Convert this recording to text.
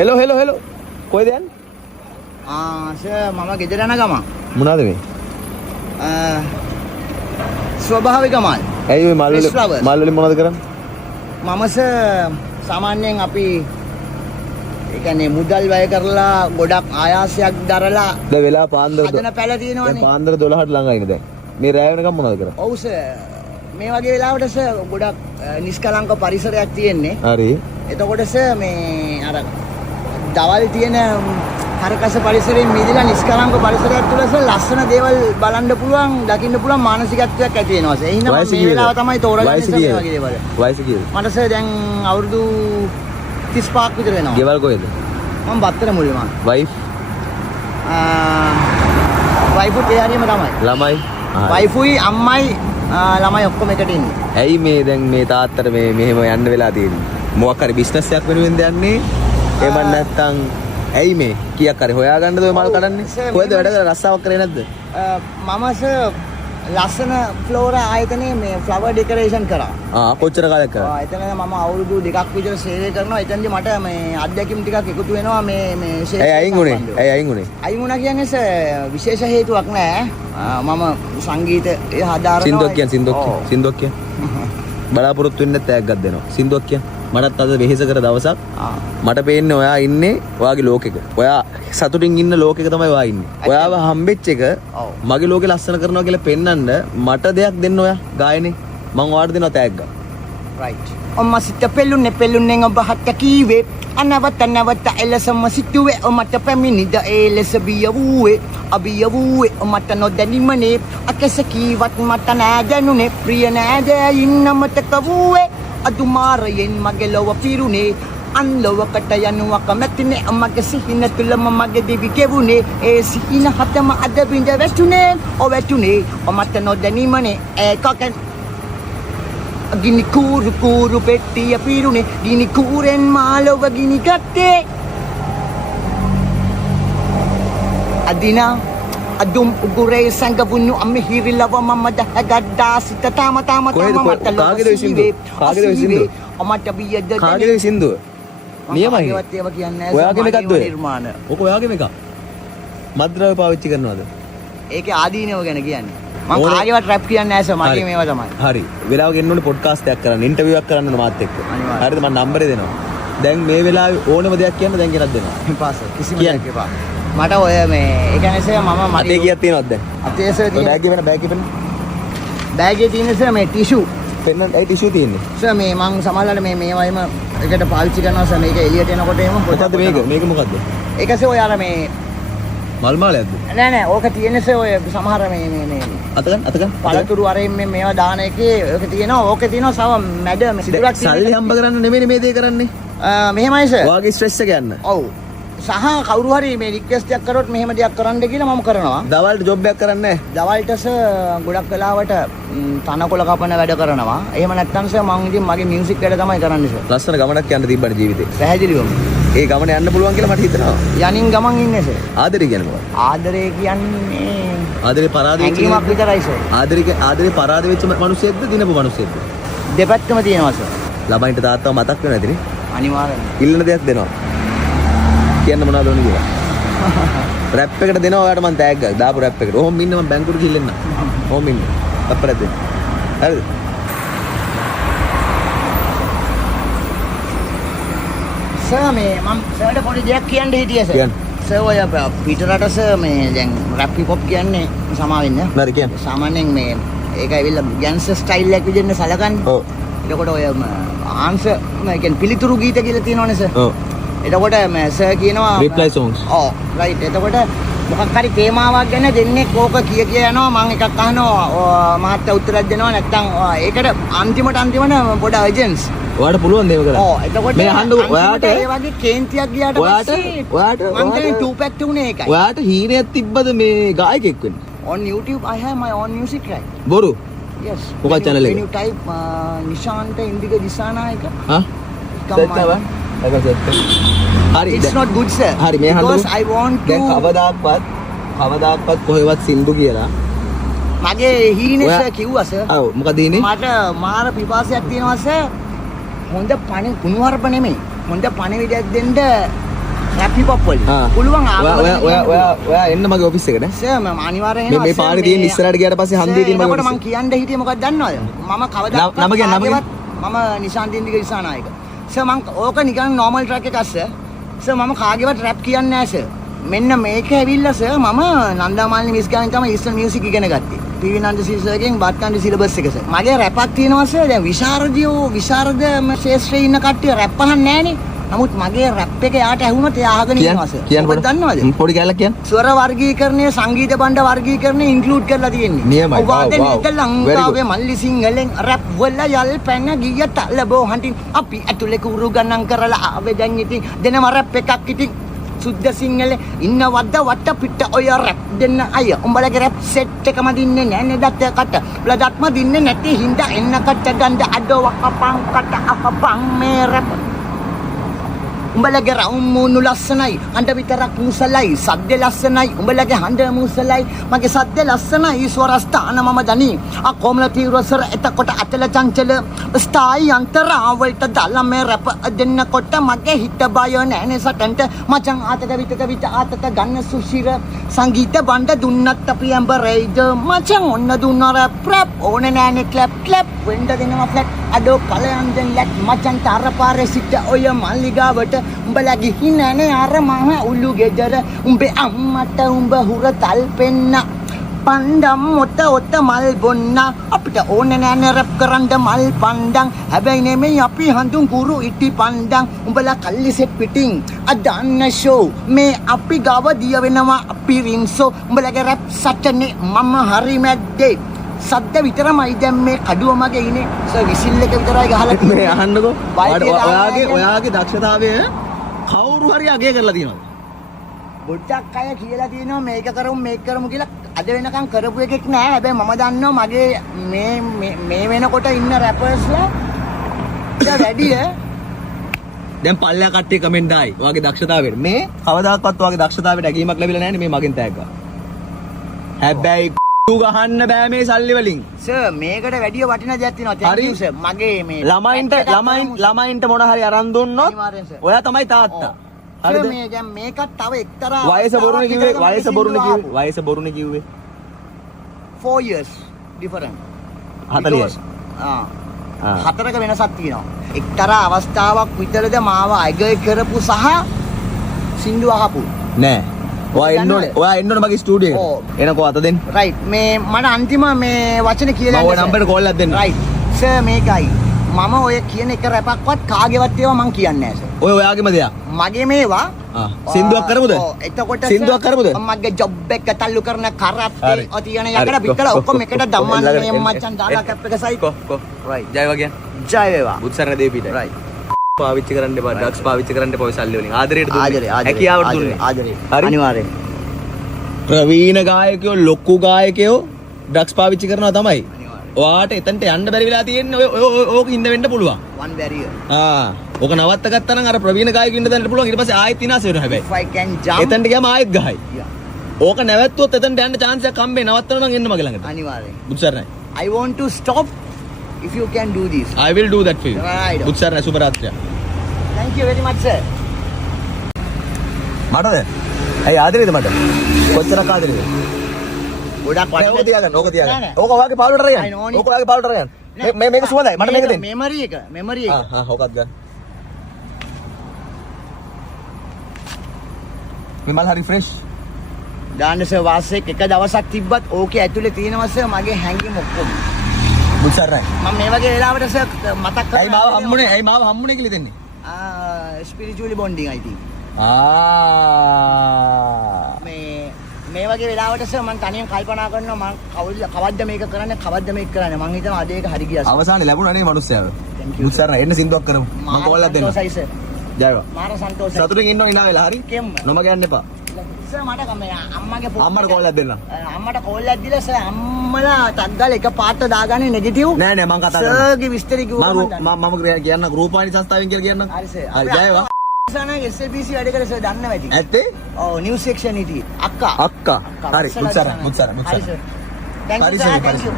Hello hello hello කොහෙද යන්නේ? Sir මම ගෙදර යන ගමන්. මොනවද මේ? ස්වභාවික මල්. ඇයි ඔය මල් වලින් මොනවද කරන්නේ? මම සර් සාමාන්‍යයෙන් අපි ඒ කියන්නේ මුදල් වැය කරලා ගොඩක් ආයාසයක් දරලා දැන් වෙලා පාන්දර හදන පැල තියෙනවනේ. දැන් පාන්දර 12ට ළඟයිනේ දැන්. මේ රැය වෙනකම් මොනවද කරන්නේ? ඔව් සර්. මේ වගේ වෙලාවට සර් ගොඩක් නිෂ්කලංක පරිසරයක් තියෙන්නේ. හරි. එතකොට සර් මේ අර දවල් තියෙන හරකස පරිසරයෙන් මිදලා නිෂ්කලංක පරිසරයක් තුළ සර් ලස්සන දේවල් බලන්න පුළුවන්, දකින්න පුළුවන් මානසිකත්වයක් ඇති වෙනවා සර්. ඒ හින්දා මම මේ වෙලාව තමයි තෝරගන්නේ සර් මේ වගේ දේවල්. වයස කීයද? මට සර් දැන් අවුරුදු 35ක් විතර වෙනවා. ගෙවල් කොහෙද? මම බත්තර මුල්ලේ මම. වයිෆ්? වයිෆුත් ඒ හරියම තමයි. ළමයි? වයිෆුයි අම්මයි ළමයි ඔක්කොම එකට ඉන්නේ. ඇයි මේ දැන් මේ තාත්තට මේ මෙහෙම යන්න වෙලා තියෙන්නේ? මොකක් හරි බිස්නස් එකක් වෙනුවෙන්ද යන්නේ? එහෙම නැත්නම් ඇයි මේ කීයක් හරි හොයාගන්නද ඔය මල් කඩන්නේ? කොහෙද වැඩ කරලා රස්සාවක් කරේ නැද්ද? මම සර් ලස්සන ෆ්ලෝරා ආයතනයේ මේ ෆ්ලවර් ඩෙකරේෂන් කරා. කොච්චර කාලයක් කරා? එතන මම අවුරුදු 2ක් විතර සේවය කරනවා. එතනදී මට මේ අත්දැකීම් ටිකක් එකතු වෙනවා මේ ඇයි අයින් උනේ? ඇයි අයින් උනේ? අයින් වුණා කියන්නේ සර් විශේෂ හේතුවක් නෑ. මම සංගීතය හදාරනවා. සින්දුවක් කියන්න. බලාපොරොත්තු වෙන්න තෑග්ගක් දෙනවා. සින්දුවක් කියන්න. මටත් අද වෙහෙස කර දවසක් මට පේන්නේ ඔයා ඉන්නේ ඔයාගේ ලෝකෙක. ඔයා සතුටින් ඉන්න ලෝකෙක තමයි ඔයා ඉන්නේ. ඔයාව හම්බෙච්ච එක මගේ ලෝකෙ ලස්සන කරනවා කියලා පෙන්වන්න මට දෙයක් දෙන්න ඔයා ගායනේ. මම ඔයාට දෙනවා තෑග්ගක්. රයිට්. ඔම්ම සිත පෙල්ලුන්නේ ඔබ හට කීවේ අනවත එලසම සිටුවේ ඔමට පැමිණිද ඒ ලෙස බියවූවේ අබියවූවේ ඔමට නොදැනීමනේ අකෙස කීවත් මට නෑ දැනුනේ ප්‍රිය නෑදෑයින් අමතක වූවේ අදුමාරයෙන් මගේ ලොව පිරුණේ අන්ලොවකට යනුවක මැතිනේ මගේ සිහින තුළම මගේ දිවි ගෙවුනේ ඒ සිහින හතම අද බිඳ වැටුනේ ඔවැටුනේ ඔමට නොදැනීමනේ ඒකකෙන් ගිනි කූරු පෙට්ටිය පිරුණේ ගිනි කූරෙන් මාලොව ගිනි ගත්තේ අදිනා අදුම් උගුරේ සංගවුණු අමිහිරිලව මම දහගද්දා සිත තාම මට කාගේද සින්දුව? ඔමට බියද කාගේද සින්දුව? නියමයි. ඒවත් ඒව කියන්නේ ඔයාගේ එකක්ද ඔය? නිර්මාණ. ඔක ඔයාගේම එකක්. මද්ද්‍රව්‍ය පාවිච්චි කරනවද? ඒකේ ආදීනව ගැන කියන්නේ. මම කාගේවත් රැප් කියන්නේ නැහැ සර්. මගේ මේවා තමයි. හරි. වෙලාවක එන්න ඕනේ පොඩ්කාස්ට් එකක් කරන්න, ඉන්ටර්විව් එකක් කරන්න ඕනේ මාත් එක්ක. හරිද? මම නම්බරේ දෙනවා. දැන් මේ වෙලාවේ ඕනම දෙයක් කියන්න දැන් ගෙනත් දෙනවා. එපා සර්. කිසිම දෙයක් එපා. මට ඔය මේ ඒ කියන්නේ සර් මම මගේ අතේ කීයක් තියෙනවද දැන්? අතේ සර් තියෙන බෑග් එකේ බෑගේ තියෙන සර් මේ ටිෂු. පෙන්න ඒ ටිෂු තියෙන්නේ. සර් මේ මං සමහරවිට මේ වයිම එකට පාවිච්චි කරනවා සර් මේක එළියට එනකොට එහෙම මොකද්ද මේක මොකද්ද? ඒක සර් ඔය අර මේ මල් මාලයක්ද? නෑ ඕක තියෙන සර් ඔය සමහර මේ අතගන් පළතුරු අරින් මේවා දාන එකේ ඕක තියෙනවා ඕකේ තියෙනවා සව මැද සිදුරක් සල්ලි හම්බ කරන්න නෙමෙයි මේ දේ කරන්නේ. මෙහෙමයි සර්. ඔයාගේ ස්ට්‍රෙස් එක යන්න. ඔව්. සහ කවුරු හරි මේ රික්වෙස්ට් එකක් කරොත් මෙහෙම දෙයක් කරන්න කියලා මම කරනවා. දවල්ට ජොබ් එකක් කරන්නේ නැහැ. දවල්ට සර් ගොඩක් වෙලාවට තනකොළ කපන වැඩ කරනවා. එහෙම නැත්නම් සර් මම ඉතින් මගේ මියුසික් වැඩ තමයි කරන්නේ සර්. ලස්සන ගමනක් යන්න තිබ්බනේ ජීවිතේ. පැහැදිලිවම. ඒ ගමන යන්න පුළුවන් කියලා මට හිතෙනවා. යනින් ගමන් ඉන්නේ සර්. ආදරේ කියන්නේ මොකක්ද? ආදරේ කියන්නේ ආදරේ පරාද වෙච්ච හැඟීමක් විතරයි සර්. ආදරේ පරාද වෙච්ච මිනිස්සෙක්ද දිනපු මිනිස්සෙක්ද? දෙපැත්තම තියෙනවා සර්. ළමයින්ට තාත්තව මතක් වෙන්නේ නැතිනේ. අනිවාර්යෙන්ම. ඉල්ලන දෙයක් දෙනවා. කියන්න මොනවද ඕනේ කියලා. රැප් එකට දෙනවා ඔයාලට මම තෑග්ගක් දාපු රැප් එකට. ඔහොම ඉන්න මම බැංකුවට ගිහින් එන්න. ඔහොම ඉන්න. අප්පරක් දෙන්න. හරිද? සර් මේ මම සර්ට පොඩි දෙයක් කියන්න හිටියේ සර්. කියන්න. සර් ඔය පිටරට සර් මේ දැන් රැප් හිප් හොප් කියන්නේ සමා වෙන්න. හරි කියන්න. සාමාන්‍යයෙන් මේ ඒක ඇවිල්ලා ගැන්ස්ටර් ස්ටයිල් එකක් විදිහට සලකන්නේ. ඔව්. එතකොට ඔය ආන්සර් කියන්නේ පිළිතුරු ගීත කියලා තියෙනවනේ සර්. ඔව්. එතකොට සර් කියනවා reply songs. ඔව් රයිට්. එතකොට මොකක් හරි තේමාවක් ගැන දෙන්නේ ඕක කිය යනවා මම එකක් අහනවා මහත්තයා උත්තරයක් දෙනවා නැත්නම් ඒකට අන්තිමට පොඩ අර්ජන්ස් ඔයාලට පුළුවන් දේව කරන්න. ඔව් එතකොට මේ අහන්න ඔයාට ඒ වගේ කේන්තියක් ගියාට පස්සේ ඔයාට මම කියන්නේ 2 pack තුනේ ඒකයි. ඔයාට හීනයක් තිබ්බද මේ ගායකයෙක් වෙන්න? on YouTube I have my own music right. බොරු. Yes. මොකක්ද channel එක? When you type Nishantha Indika Dissanayake. හා? search කරනවා. හරි. It's not good sir. හරි මේ අහන්න. Because I want to දැන් කවදාක්වත් කොහෙවත් සින්දු කියලා මගේ හීනේ සර් කිව්වා සර්. ඔව් මොකද හීනේ? මට මාර පිපාසයක් තියෙනවා සර්. හොඳ පණ කුණුහරුප නෙමෙයි. හොඳ පණිවිඩයක් දෙන්න රැප් හිප් හොප් වලින්. ආ. පුළුවන් ඔයා එන්න මගේ ඔෆිස් එකට නේ. සර් මම අනිවාර්යෙන් මේ පාරේ තියෙන ඉස්සරහට ගියාට පස්සේ හන්දියේ තියෙන මගේ මම කියන්න හිටියේ මොකක්ද දන්නවද? මම කවදාවත් නම කියන්න. මම නිශාන්ත ඉන්දික දිසානායක. සර් මම ඕක නිකන් normal track එකක් සර්. සර් මම කාගේවත් රැප් කියන්නේ නැහැ සර්. මෙන්න මේක ඇවිල්ලා සර් මම නන්දාමාලිනී මිස් ගානේ තමයි ඉස්සල් මියුසික් ඉගෙන ගත්තේ. පීවි නන්දසිරි සර්ගෙන් බත්කන්ඩි සිලබස් එක සර්. මගේ රැපක් තියෙනවා සර්. දැන් විශාරද ශේෂ්ත්‍රයේ ඉන්න කට්ටිය රැප් අහන්නේ නැහනේ. නමුත් මගේ රැප් එක යාට ඇහුනොත් එයා අහගෙන ඉන්නවා සර්. ඔබ දන්නවද? පොඩි කැලක් කියන්න. ස්වර වර්ගීකරණය සංගීත බණ්ඩ වර්ගීකරණය ඉන්ක්ලූඩ් කරලා තියෙන්නේ. නියමයි. වාදනයේද ලංකාවේ මල්ලි සිංහලෙන් රැප් වල යල් පැන ගිය තලබෝ හන්ටින් අපි ඇතුලේ කුරු ගණන් කරලා ආවේ දැන් ඉතින් දෙනම රැප් එකක් ඉතින් සුද්ධ සිංහලේ ඉන්නවද්ද වට පිට ඔය රැප් දෙන්න අය උඹලගේ රැප් සෙට් එකම දින්නේ නැන්නේ දත්තකට බ්ලඩත්ම දින්නේ නැති හින්දා එන්නකට ගඳ අඩෝ වකපං කට අපපං මේ රැප් උඹලගේ රවුමුණු ලස්සනයි හඬ විතරක් මුසලයි සද්ද ලස්සනයි උඹලගේ හඬ මුසලයි මගේ සද්ද ලස්සනයි ස්වරස්ථාන මම දනි කොමල තීව්‍රසර එතකොට අතල චංචල ස්ථායි අන්තරාවලට දාලා මේ රැප දෙන්නකොට මගේ හිත බය නැනේ සටන්ට මචං ආතක විතක ආතක ගන්න සුශිර සංගීත බණ්ඩ දුන්නත් අපි ඇඹරයිද මචං ඔන්න දුන්න රැප් ඕනේ නැනේ ක්ලැප් වෙන්න දෙනවා ෆ්ලැට් අඩෝ ඵලයන් දෙන් ලැට් මචං තරපාරේ සිට ඔය මල්ලිගාවට උඹලා ගිහින් නැනේ අර මහ උළු ගෙදර උඹේ අම්මට උඹ හුර තල් පෙන්න පණ්ඩම් ඔත මල් බොන්න අපිට ඕනේ නැනේ රැප් කරන්න මල් පණ්ඩම් හැබැයි නෙමෙයි අපි හඳුන් කුරු ඉටි පණ්ඩම් උඹලා කල්ලි සෙට් පිටින් අදන්න ෂෝ මේ අපි ගාව දිය වෙනවා අපි රින්සෝ උඹලගේ රැප් සටනේ මම හරි මැද්දේ සද්ද විතරමයි දැන් මේ කඩුව මගේ ඉන්නේ සර් විසිල් එක විතරයි ගහලා තියෙන්නේ මේ අහන්නකෝ ඔයාගේ දක්ෂතාවය කවුරු හරි අගය කරලා තියෙනවද පොඩ්ඩක් අය කියලා තියෙනවා මේක කරමු කියලා අද වෙනකන් කරපු එකෙක් නෑ හැබැයි මම දන්නවා මගේ මේ වෙනකොට ඉන්න රැපර්ස්ලා වැඩිය දැන් පල්ලෙහා කට්ටිය කමෙන්ට් ආයි ඔයාගේ දක්ෂතාවයට මේ කවදාකවත් ඔයාගේ දක්ෂතාවයට ඇගීමක් ලැබිලා නැහැ නේ මේ මගෙන් තෑග්ගා හැබැයි ගහන්න බෑ මේ සල්ලි වලින් සර් මේකට වැඩිය වටින දෙයක් තියෙනවා thank you sir මගේ මේ ළමයින්ට මොන හරි අරන් දුන්නොත් ඔයා තමයි තාත්තා හරිද මේ දැන් මේකත් තව එක්තරා වයස බොරුනේ කිව්වේ 4 years different 40යි හතරක වෙනසක් තියෙනවා එක්තරා අවස්ථාවක් විතරද මාව අගය කරපු සහ සින්දු අහපු නෑ ඔයා එන්න ඕනේ මගේ ස්ටුඩියෝ එකට එනකෝ අත දෙන්න රයිට් මේ මට අන්තිම මේ වචන කියලා මම නම්බර් කෝල් එකක් දෙන්න රයිට් සර් මේකයි මම ඔය කියන එක රැපක්වත් කාගේවත් ඒවා මං කියන්නේ නැහැ සර් ඔය ඔයාගේම දෙයක් මගේ මේවා සින්දුවක් කරමුද එතකොට සින්දුවක් කරමුද මගේ ජොබ් එක තල්ලු කරන කරත්තේ ඔතියන යකඩ පිටල ඔක්කොම එකට දම්මන්නේ මචං දාලා කැප් එක සයි කො රයිට් ජය වගේ ජය වේවා බුත්සරණ දෙවිපිට රයිට් පාවිච්චි කරන්න එපා ඩ්‍රග්ස් පාවිච්චි කරන්න එපා ඔය සල්ලි වලින් ආදරයට දුන්නේ හැකියාවට දුන්නේ ආදරේ අනිවාර්යෙන් ප්‍රවීණ ගායකයෝ ලොකු ගායකයෝ ඩ්‍රග්ස් පාවිච්චි කරනවා තමයි ඔයාට එතනට යන්න බැරි වෙලා තියෙන්නේ ඕක ඉන්න වෙන්න පුළුවන් one barrier ඕක නවත්ත ගත්තා නම් අර ප්‍රවීණ ගායකයෝ ඉන්න දෙන්න පුළුවන් ඊට පස්සේ ආයෙත් විනාශ වෙනවා හැබැයි if I can jump එතනට ගියාම ආයෙත් ගහයි ඕක නැවැත්තුවොත් එතනට යන්න chance එකක් හම්බෙන්නේ නවත්තනවා නම් එන්න මගේ ළඟට අනිවාර්යෙන් බුත්සරණයි I want to stop if you can do this I will do that for you right බුත්සරණයි සුබ රාත්‍රියක් thank you very much sir මටද ඇයි ආදරේද මට කොච්චරක් ආදරේද ගොඩක් ඕක තියාගන්න ඕක ඔයාගේ පාළුවට අරගෙන ඕක ඔයාගේ පාළුවට අරගෙන මේක සුවඳයි මට මේක දෙන්න මෙමරි එක ඕකත් ගන්න මේ මල් හරි ෆ්‍රෙෂ් දාන්න සර් වාසෙක් එක දවසක් තිබ්බත් ඕකේ ඇතුලේ තියෙනවා සර් මගේ හැංගීම් ඔක්කොම බුත්සරණයි මම මේ වගේ වෙලාවට සර් මතක් කරලා ඇයි මාව හම්බුනේ කියලා දෙන්නේ ස්පිරිචුවලි බොන්ඩින් I think මේ වගේ වෙලාවට සර් මම තනියෙන් කල්පනා කරනවා මම කවද්ද මේක කරන්නේ මම හිතනවා අද ඒක හරි ගියා අවසානයේ ලැබුණා නේ මිනිස්සයාව බුත්සරණ එන්න සින්දුවක් කරමු මම කෝල් එකක් දෙන්න සන්තෝෂයි සර් ජයවා මාර සන්තෝෂයි සතුටින් ඉන්න ඕනේ නා වෙලා හරි කෙම්ම නොම ගන්න එපා සර් මට කමේ අම්මට කෝල් එකක් දීලා සර් අම්මලා ටක් ගාලා එක පාට දාගන්නේ නෙගටිව් නෑ මම කතා කරනවා සර්ගේ විස්තර කිව්වම මම කියන්න රූපවාහිනී සංස්ථාවෙන් කියලා කියන්න හරි සර් හරි ජයවා සනගේ SLPC වැඩ කරලා සර් දන්නවා ඇති ඇත්තේ ඔව් නිවුස් සෙක්ෂන් හිටියේ අක්කා හරි මුත්සරණ හරි සර් thank you